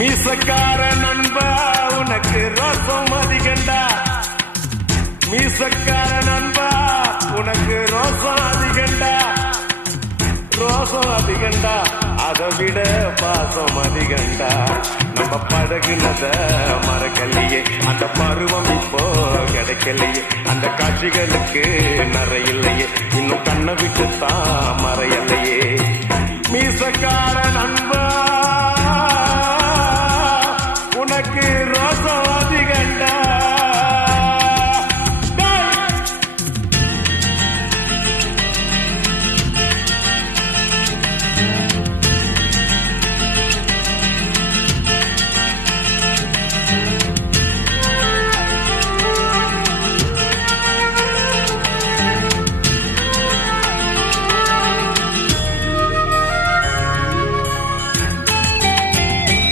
மீசக்கார நண்பா உனக்கு ரோசம் அதிகண்டா. மீசக்கார நண்பா உனக்கு ரோசம் அதிகண்டா. ரோசம் அதிகண்டா அதை விட பாசம் அதிகண்டா. நம்ம பழகுனத மறக்கலையே, அந்த பருவம் இப்போ கிடைக்கலையே. அந்த காட்சிகளுக்கு நிறையில்லையே, இன்னும் கண்ணை விட்டுத்தான் மறையலையே. மீசக்கார நண்பா